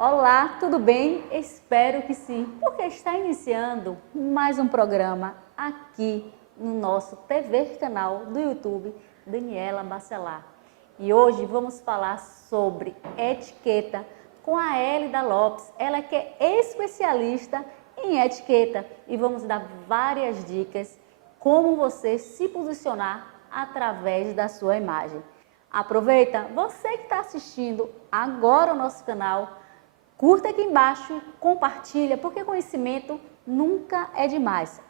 Olá, tudo bem? Espero que sim, porque está iniciando mais um programa aqui no nosso TV canal do YouTube, Daniela Bacelar. E hoje vamos falar sobre etiqueta com a Hélida Lopes, ela que é especialista em etiqueta e vamos dar várias dicas como você se posicionar através da sua imagem. Aproveita, você que está assistindo agora o nosso canal, curta aqui embaixo, compartilha, porque conhecimento nunca é demais.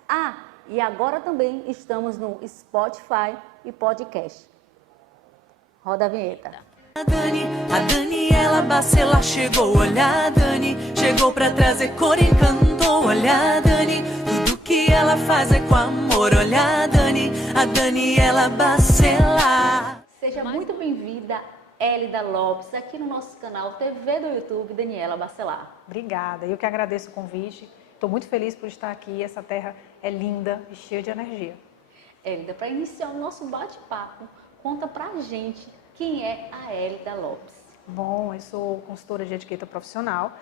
E agora também estamos no Spotify e podcast. Roda a vinheta. A Daniela Bacelar chegou, olha a Dani, chegou pra trazer cor, encantou, olha a Dani, tudo que ela faz é com amor, olha a Daniela Bacelar. Seja muito bem-vinda, Hélida Lopes, aqui no nosso canal TV do YouTube, Daniela Bacelar. Obrigada, eu que agradeço o convite, estou muito feliz por estar aqui, essa terra é linda e cheia de energia. Hélida, para iniciar o nosso bate-papo, conta pra gente quem é a Hélida Lopes. Bom, eu sou consultora de etiqueta profissional,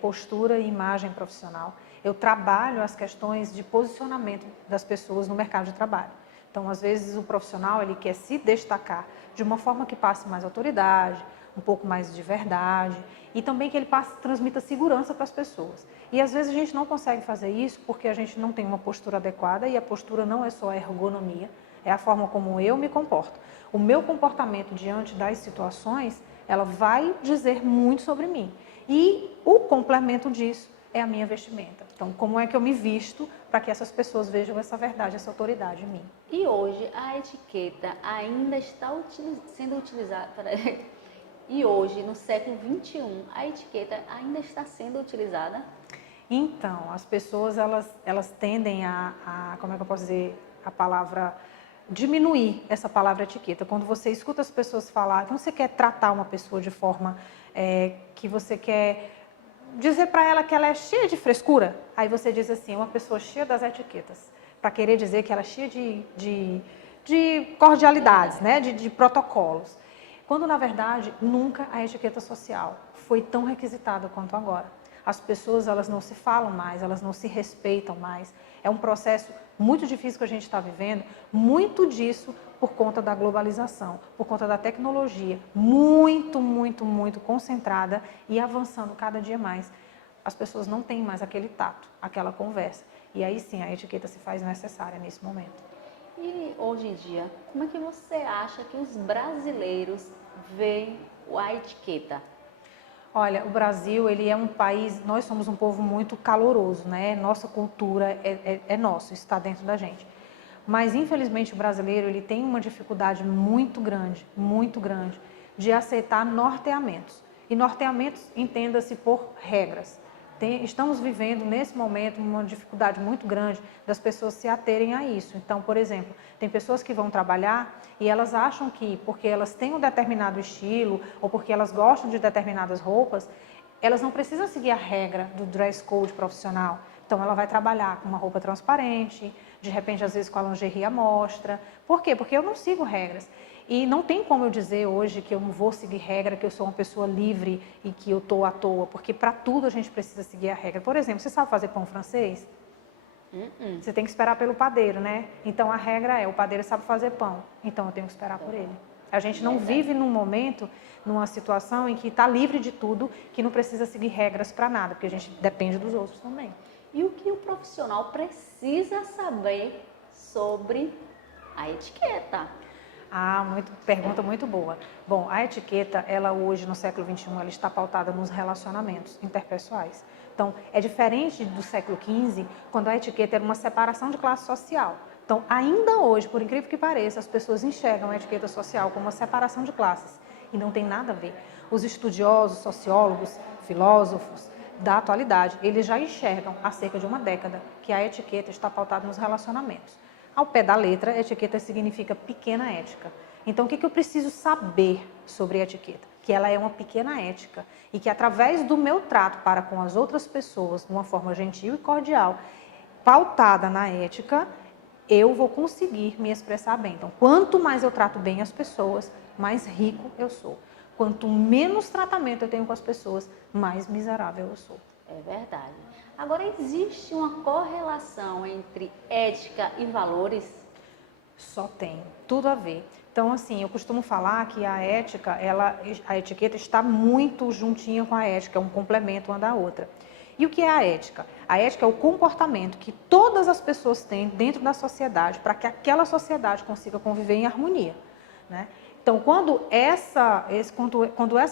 postura e imagem profissional. Eu trabalho as questões de posicionamento das pessoas no mercado de trabalho. Então, às vezes, o profissional ele quer se destacar de uma forma que passe mais autoridade, um pouco mais de verdade e também que ele transmita segurança para as pessoas. E às vezes a gente não consegue fazer isso porque a gente não tem uma postura adequada e a postura não é só a ergonomia, é a forma como eu me comporto. O meu comportamento diante das situações, ela vai dizer muito sobre mim. E o complemento disso é a minha vestimenta. Então, como é que eu me visto para que essas pessoas vejam essa verdade, essa autoridade em mim? E hoje a etiqueta ainda está sendo utilizada. E hoje, no século XXI, a etiqueta ainda está sendo utilizada? Então, as pessoas elas tendem como é que eu posso dizer a palavra, diminuir essa palavra etiqueta. Quando você escuta as pessoas falar, quando você quer tratar uma pessoa de forma que você quer dizer para ela que ela é cheia de frescura, aí você diz assim, uma pessoa cheia das etiquetas, para querer dizer que ela é cheia de cordialidades, né? de protocolos. Quando, na verdade, nunca a etiqueta social foi tão requisitada quanto agora. As pessoas elas não se falam mais, elas não se respeitam mais. É um processo muito difícil que a gente está vivendo, muito disso por conta da globalização, por conta da tecnologia, muito concentrada e avançando cada dia mais. As pessoas não têm mais aquele tato, aquela conversa. E aí sim, a etiqueta se faz necessária nesse momento. E hoje em dia, como é que você acha que os brasileiros veem a etiqueta? Olha, o Brasil, ele é um país, nós somos um povo muito caloroso, né? Nossa cultura é nossa, está dentro da gente. Mas, infelizmente, o brasileiro, ele tem uma dificuldade muito grande, de aceitar norteamentos. E norteamentos, entenda-se por regras. Estamos vivendo, nesse momento, uma dificuldade muito grande das pessoas se aterem a isso. Então, por exemplo, tem pessoas que vão trabalhar e elas acham que, porque elas têm um determinado estilo ou porque elas gostam de determinadas roupas, elas não precisam seguir a regra do dress code profissional. Então, ela vai trabalhar com uma roupa transparente, de repente, às vezes, com a lingerie à mostra. Por quê? Porque eu não sigo regras. E não tem como eu dizer hoje que eu não vou seguir regra, que eu sou uma pessoa livre e que eu estou à toa, porque para tudo a gente precisa seguir a regra. Por exemplo, você sabe fazer pão francês? Você tem que esperar pelo padeiro, né? Então a regra é, o padeiro sabe fazer pão, então eu tenho que esperar por ele. A gente não vive num momento, numa situação em que está livre de tudo, que não precisa seguir regras para nada, porque a gente depende dos outros também. E o que o profissional precisa saber sobre a etiqueta? Pergunta muito boa. Bom, a etiqueta, ela hoje, no século XXI, ela está pautada nos relacionamentos interpessoais. Então, é diferente do século XV, quando a etiqueta era uma separação de classe social. Então, ainda hoje, por incrível que pareça, as pessoas enxergam a etiqueta social como uma separação de classes. E não tem nada a ver. Os estudiosos, sociólogos, filósofos da atualidade, eles já enxergam há cerca de uma década que a etiqueta está pautada nos relacionamentos. Ao pé da letra, etiqueta significa pequena ética. Então, o que eu preciso saber sobre etiqueta? Que ela é uma pequena ética e que através do meu trato para com as outras pessoas, de uma forma gentil e cordial, pautada na ética, eu vou conseguir me expressar bem. Então, quanto mais eu trato bem as pessoas, mais rico eu sou. quanto menos tratamento eu tenho com as pessoas, mais miserável eu sou. É verdade. Agora, existe uma correlação entre ética e valores? Só tem, tudo a ver. Então, assim, eu costumo falar que a ética, a etiqueta está muito juntinha com a ética, é um complemento uma da outra. E o que é a ética? A ética é o comportamento que todas as pessoas têm dentro da sociedade para que aquela sociedade consiga conviver em harmonia, né? Então, quando essa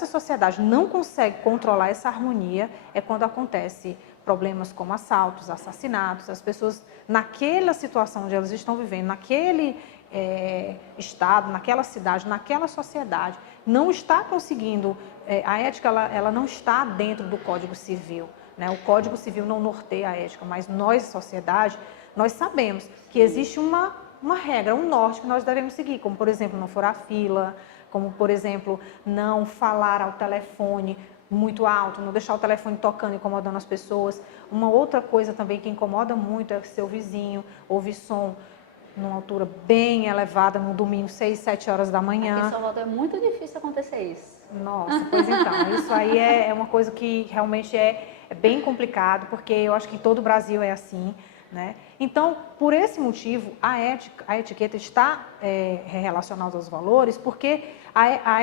sociedade não consegue controlar essa harmonia, é quando acontece problemas como assaltos, assassinatos, as pessoas naquela situação onde elas estão vivendo, naquele estado, naquela cidade, naquela sociedade, não está conseguindo, a ética ela não está dentro do Código Civil, né? O Código Civil não norteia a ética, mas nós, sociedade, nós sabemos que existe uma regra, um norte que nós devemos seguir, como, por exemplo, não furar fila, como, por exemplo, não falar ao telefone muito alto, não deixar o telefone tocando, incomodando as pessoas. Uma outra coisa também que incomoda muito é seu vizinho ouvir som numa altura bem elevada, no domingo, 6, 7 horas da manhã. Aqui em Salvador é muito difícil acontecer isso. Nossa, pois então, isso aí é uma coisa que realmente é bem complicado, porque eu acho que em todo o Brasil é assim, né? Então, por esse motivo, a etiqueta está relacionada aos valores, porque a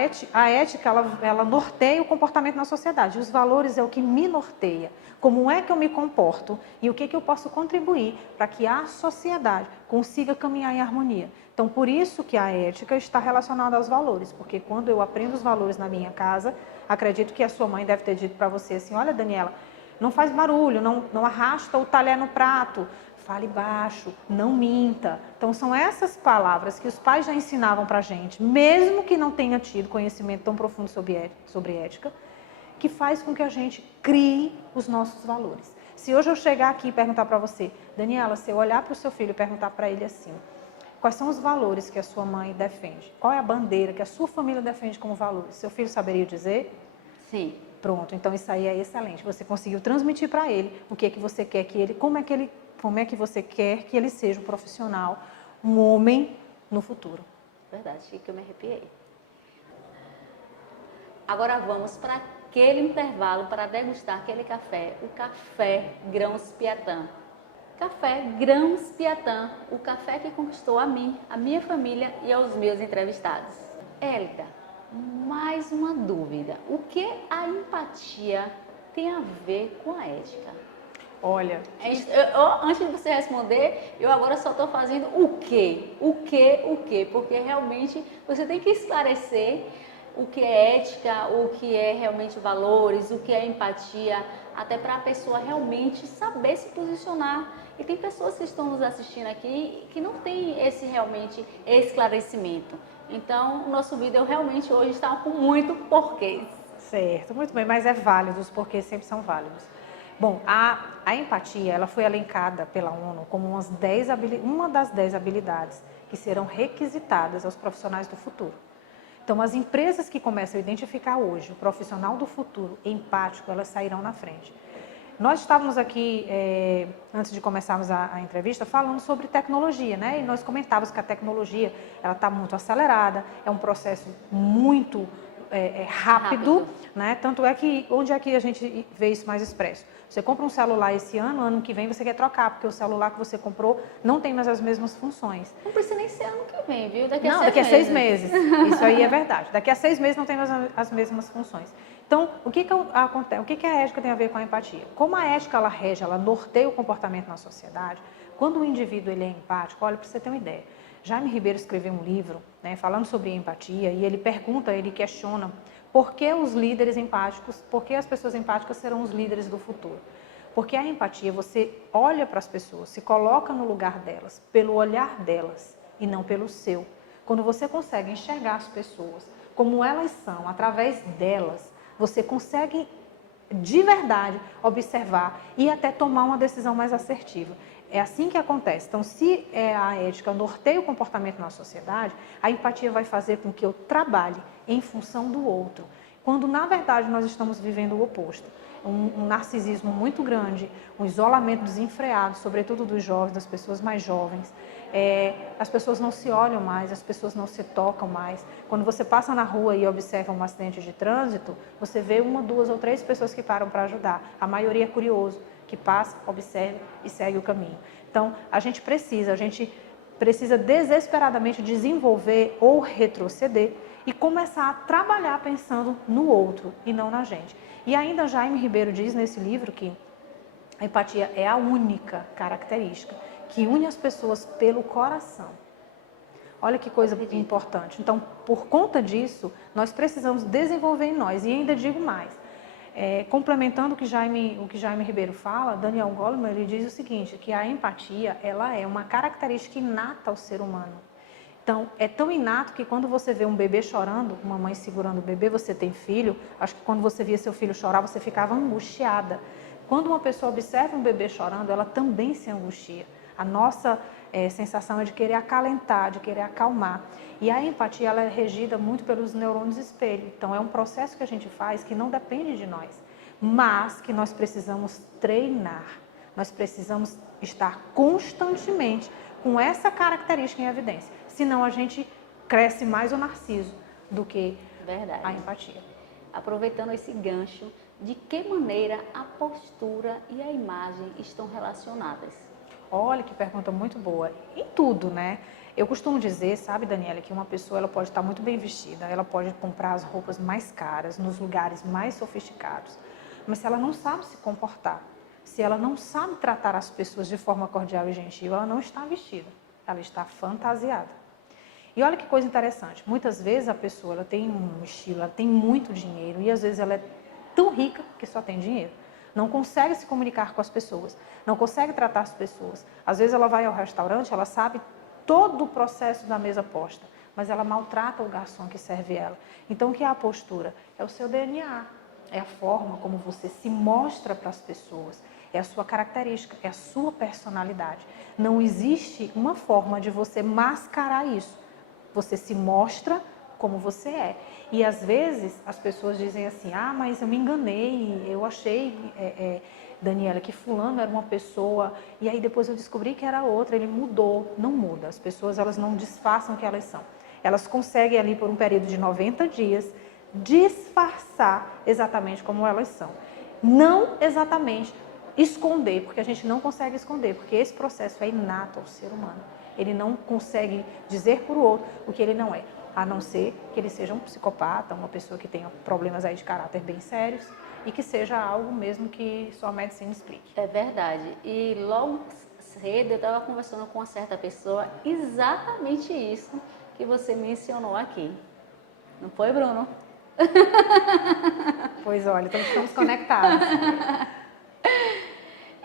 ética ela norteia o comportamento na sociedade. Os valores é o que me norteia. Como é que eu me comporto e o que eu posso contribuir para que a sociedade consiga caminhar em harmonia. Então, por isso que a ética está relacionada aos valores, porque quando eu aprendo os valores na minha casa, acredito que a sua mãe deve ter dito para você assim: olha, Daniela, não faz barulho, não arrasta o talher no prato, fale baixo, não minta. Então, são essas palavras que os pais já ensinavam para a gente, mesmo que não tenha tido conhecimento tão profundo sobre ética, que faz com que a gente crie os nossos valores. Se hoje eu chegar aqui e perguntar para você, Daniela, se eu olhar para o seu filho e perguntar para ele assim, quais são os valores que a sua mãe defende? Qual é a bandeira que a sua família defende como valores? Seu filho saberia dizer? Sim. Pronto, então isso aí é excelente. Você conseguiu transmitir para ele o que é que você quer que ele, como é que você quer que ele seja um profissional, um homem no futuro. Verdade, que eu me arrepiei. Agora vamos para aquele intervalo para degustar aquele café, o café Grãos Piatã. Café Grãos Piatã, o café que conquistou a mim, a minha família e aos meus entrevistados. Hélida, mais uma dúvida. O que a empatia tem a ver com a ética? Olha, antes de você responder, eu agora só estou fazendo o quê? O quê? Porque realmente você tem que esclarecer o que é ética, o que é realmente valores, o que é empatia, até para a pessoa realmente saber se posicionar. E tem pessoas que estão nos assistindo aqui que não tem esse realmente esclarecimento. Então, o nosso vídeo realmente hoje está com muito porquês. Certo, muito bem, mas é válido, os porquês sempre são válidos. Bom, a empatia, ela foi elencada pela ONU como uma das 10 habilidades que serão requisitadas aos profissionais do futuro. Então, as empresas que começam a identificar hoje o profissional do futuro empático, elas sairão na frente. Nós estávamos aqui, antes de começarmos a entrevista, falando sobre tecnologia, né? E nós comentávamos que a tecnologia está muito acelerada, é um processo muito rápido, né? Tanto é que, onde é que a gente vê isso mais expresso? Você compra um celular esse ano que vem você quer trocar, porque o celular que você comprou não tem mais as mesmas funções. Não precisa nem ser ano que vem, viu? Daqui a 6 meses. Isso aí é verdade. Daqui a 6 meses não tem mais as mesmas funções. Então, o que acontece? O que a ética tem a ver com a empatia? Como a ética ela rege, ela norteia o comportamento na sociedade, quando o indivíduo ele é empático, olha, para você ter uma ideia, Jaime Ribeiro escreveu um livro, né, falando sobre empatia, e ele questiona por que os líderes empáticos, por que as pessoas empáticas serão os líderes do futuro. Porque a empatia, você olha para as pessoas, se coloca no lugar delas, pelo olhar delas e não pelo seu. Quando você consegue enxergar as pessoas como elas são, através delas, você consegue de verdade observar e até tomar uma decisão mais assertiva. É assim que acontece. Então, se a ética norteia o comportamento na sociedade, a empatia vai fazer com que eu trabalhe em função do outro. quando na verdade nós estamos vivendo o oposto. Um narcisismo muito grande, um isolamento desenfreado, sobretudo dos jovens, das pessoas mais jovens. As pessoas não se olham mais, as pessoas não se tocam mais. Quando você passa na rua e observa um acidente de trânsito, você vê 1, 2 ou 3 pessoas que param para ajudar. A maioria é curioso, que passa, observa e segue o caminho. Então, a gente precisa desesperadamente desenvolver ou retroceder e começar a trabalhar pensando no outro e não na gente. E ainda Jaime Ribeiro diz nesse livro que a empatia é a única característica que une as pessoas pelo coração. Olha que coisa importante. Então, por conta disso, nós precisamos desenvolver em nós. E ainda digo mais, complementando o que Jaime Ribeiro fala, Daniel Goleman, ele diz o seguinte, que a empatia, ela é uma característica inata ao ser humano. Então, é tão inato que quando você vê um bebê chorando, uma mãe segurando o bebê, você tem filho, acho que quando você via seu filho chorar, você ficava angustiada. Quando uma pessoa observa um bebê chorando, ela também se angustia. A nossa sensação é de querer acalentar, de querer acalmar. E a empatia, ela é regida muito pelos neurônios espelho. Então, é um processo que a gente faz que não depende de nós, mas que nós precisamos treinar. Nós precisamos estar constantemente com essa característica em evidência. Senão, a gente cresce mais o narciso do que a empatia. Aproveitando esse gancho, de que maneira a postura e a imagem estão relacionadas? Olha que pergunta muito boa. Em tudo, né? Eu costumo dizer, sabe, Daniela, que uma pessoa ela pode estar muito bem vestida, ela pode comprar as roupas mais caras, nos lugares mais sofisticados, mas se ela não sabe se comportar, se ela não sabe tratar as pessoas de forma cordial e gentil, ela não está vestida, ela está fantasiada. E olha que coisa interessante, muitas vezes a pessoa ela tem um estilo, ela tem muito dinheiro e às vezes ela é tão rica que só tem dinheiro. Não consegue se comunicar com as pessoas, não consegue tratar as pessoas. Às vezes ela vai ao restaurante, ela sabe todo o processo da mesa posta, mas ela maltrata o garçom que serve ela. Então, o que é a postura? É o seu DNA, é a forma como você se mostra para as pessoas, é a sua característica, é a sua personalidade. Não existe uma forma de você mascarar isso. Você se mostra como você é. E às vezes as pessoas dizem assim, mas eu me enganei, eu achei, Daniela, que fulano era uma pessoa, e aí depois eu descobri que era outra, ele mudou. Não muda, as pessoas elas não disfarçam o que elas são. Elas conseguem ali por um período de 90 dias disfarçar exatamente como elas são. Não exatamente esconder, porque a gente não consegue esconder, porque esse processo é inato ao ser humano. Ele não consegue dizer para o outro o que ele não é. A não ser que ele seja um psicopata, uma pessoa que tenha problemas aí de caráter bem sérios e que seja algo mesmo que só a medicina explique. É verdade. E logo cedo eu estava conversando com uma certa pessoa exatamente isso que você mencionou aqui. Não foi, Bruno? Pois olha, então estamos conectados.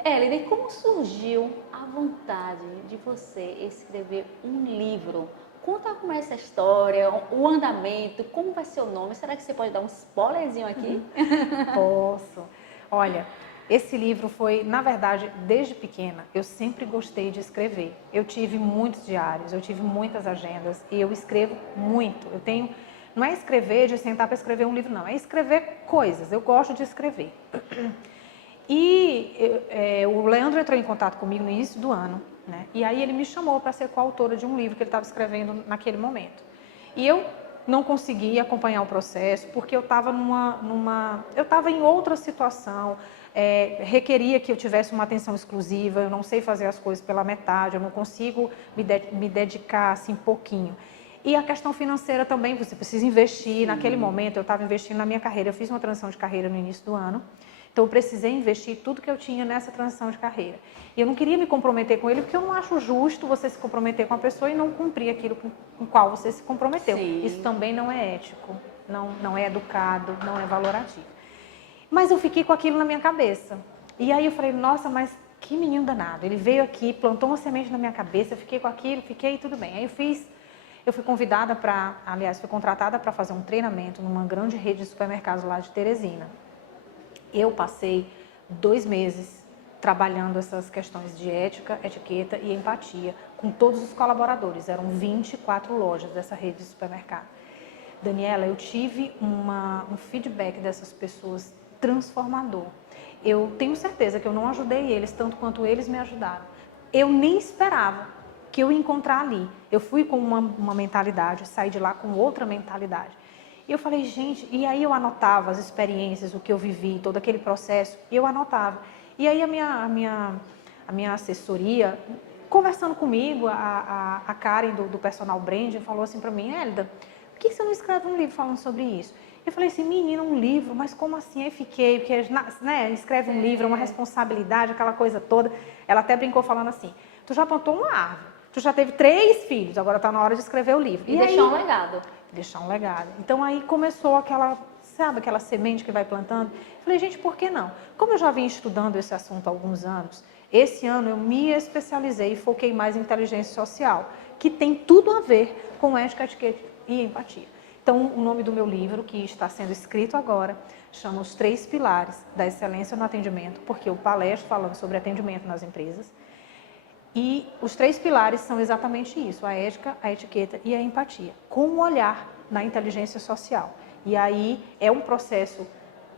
Eline, como surgiu a vontade de você escrever um livro? Conta como é essa história, o andamento, como vai ser o nome. Será que você pode dar um spoilerzinho aqui? Posso. Olha, esse livro foi, na verdade, desde pequena, eu sempre gostei de escrever. Eu tive muitos diários, eu tive muitas agendas e eu escrevo muito. Não é escrever de sentar para escrever um livro, não. É escrever coisas. Eu gosto de escrever. E o Leandro entrou em contato comigo no início do ano, né? E aí ele me chamou para ser coautora de um livro que ele estava escrevendo naquele momento. E eu não consegui acompanhar o processo porque eu estava eu estava em outra situação, requeria que eu tivesse uma atenção exclusiva, eu não sei fazer as coisas pela metade, eu não consigo me dedicar assim pouquinho. E a questão financeira também, você precisa investir. Sim. Naquele momento eu estava investindo na minha carreira, eu fiz uma transição de carreira no início do ano. Então, eu precisei investir tudo que eu tinha nessa transição de carreira. E eu não queria me comprometer com ele, porque eu não acho justo você se comprometer com a pessoa e não cumprir aquilo com o qual você se comprometeu. Sim. Isso também não é ético, não é educado, não é valorativo. Mas eu fiquei com aquilo na minha cabeça. E aí eu falei, nossa, mas que menino danado. Ele veio aqui, plantou uma semente na minha cabeça, eu fiquei com aquilo, tudo bem. Aí eu fui convidada fui contratada para fazer um treinamento numa grande rede de supermercados lá de Teresina. Eu passei 2 meses trabalhando essas questões de ética, etiqueta e empatia com todos os colaboradores. Eram 24 lojas dessa rede de supermercado. Daniela, eu tive um feedback dessas pessoas transformador. Eu tenho certeza que eu não ajudei eles tanto quanto eles me ajudaram. Eu nem esperava que eu ia encontrar ali. Eu fui com uma mentalidade, saí de lá com outra mentalidade. E eu falei, gente, e aí eu anotava as experiências, o que eu vivi, todo aquele processo, e eu anotava. E aí a minha assessoria, conversando comigo, a Karen do Personal Branding falou assim para mim, Hélida, por que você não escreve um livro falando sobre isso? Eu falei assim, menina, um livro, mas como assim? Aí fiquei, porque né, escreve um livro, é uma responsabilidade, aquela coisa toda. Ela até brincou falando assim, tu já plantou uma árvore, tu já teve 3 filhos, agora está na hora de escrever o livro. E deixar um legado. Deixar um legado. Então aí começou aquela, sabe, aquela semente que vai plantando. Falei, gente, por que não? Como eu já vim estudando esse assunto há alguns anos, esse ano eu me especializei e foquei mais em inteligência social, que tem tudo a ver com ética, etiqueta e empatia. Então, o nome do meu livro, que está sendo escrito agora, chama Os 3 Pilares da Excelência no Atendimento, porque eu palestro falando sobre atendimento nas empresas. E os 3 pilares são exatamente isso, a ética, a etiqueta e a empatia, com um olhar na inteligência social. E aí é um processo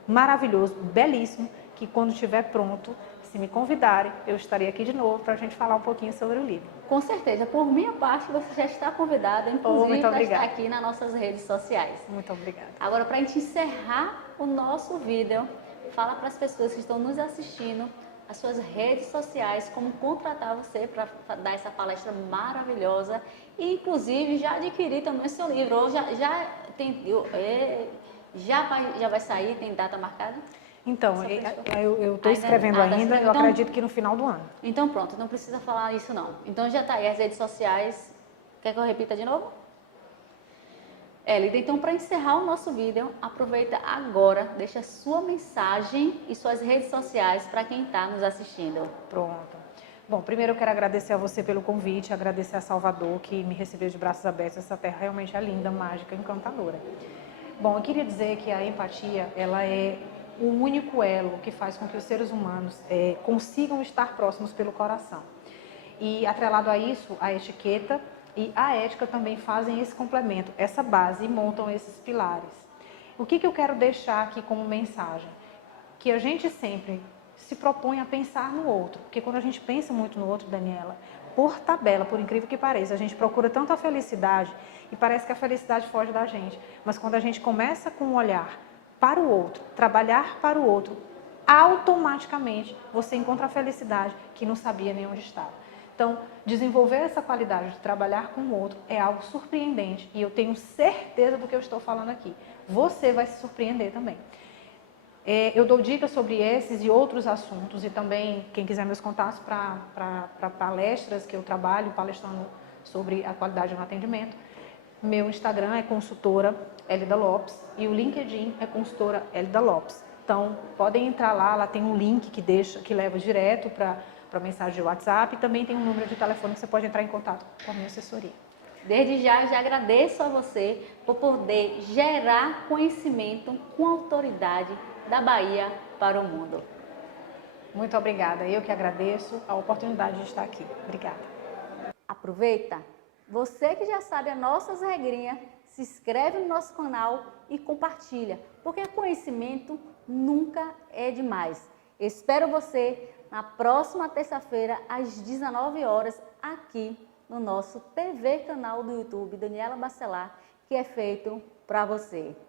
maravilhoso, belíssimo, que quando estiver pronto, se me convidarem, eu estarei aqui de novo para a gente falar um pouquinho sobre o livro. Com certeza, por minha parte, você já está convidada, inclusive, para estar aqui nas nossas redes sociais. Muito obrigada. Agora, para a gente encerrar o nosso vídeo, fala para as pessoas que estão nos assistindo as suas redes sociais, como contratar você para dar essa palestra maravilhosa e, inclusive, já adquirir também o seu livro. Ou já vai sair, tem data marcada? Então, eu estou escrevendo ainda, eu acredito que no final do ano. Então pronto, não precisa falar isso não. Então já está aí as redes sociais. Quer que eu repita de novo? Hélida, então para encerrar o nosso vídeo, aproveita agora, deixa sua mensagem e suas redes sociais para quem está nos assistindo. Pronto. Bom, primeiro eu quero agradecer a você pelo convite, agradecer a Salvador que me recebeu de braços abertos. Essa terra realmente é linda, mágica, encantadora. Bom, eu queria dizer que a empatia, ela é o único elo que faz com que os seres humanos consigam estar próximos pelo coração. E atrelado a isso, a etiqueta e a ética também fazem esse complemento, essa base e montam esses pilares. O que eu quero deixar aqui como mensagem? Que a gente sempre se propõe a pensar no outro, porque quando a gente pensa muito no outro, Daniela, por tabela, por incrível que pareça, a gente procura tanto a felicidade e parece que a felicidade foge da gente, mas quando a gente começa com um olhar para o outro, trabalhar para o outro, automaticamente você encontra a felicidade que não sabia nem onde estava. Então, desenvolver essa qualidade de trabalhar com o outro é algo surpreendente e eu tenho certeza do que eu estou falando aqui. Você vai se surpreender também. Eu dou dicas sobre esses e outros assuntos e também, quem quiser meus contatos para palestras que eu trabalho, palestrando sobre a qualidade no atendimento. Meu Instagram é consultora Hélida Lopes e o LinkedIn é consultora Hélida Lopes. Então, podem entrar lá tem um link que leva direto para a mensagem de WhatsApp e também tem um número de telefone que você pode entrar em contato com a minha assessoria. Desde já, eu já agradeço a você por poder gerar conhecimento com autoridade da Bahia para o mundo. Muito obrigada. Eu que agradeço a oportunidade de estar aqui. Obrigada. Aproveita. Você que já sabe as nossas regrinhas, se inscreve no nosso canal e compartilha, porque conhecimento nunca é demais. Espero você na próxima terça-feira, às 19 horas, aqui no nosso TV canal do YouTube, Daniela Bacelar, que é feito para você.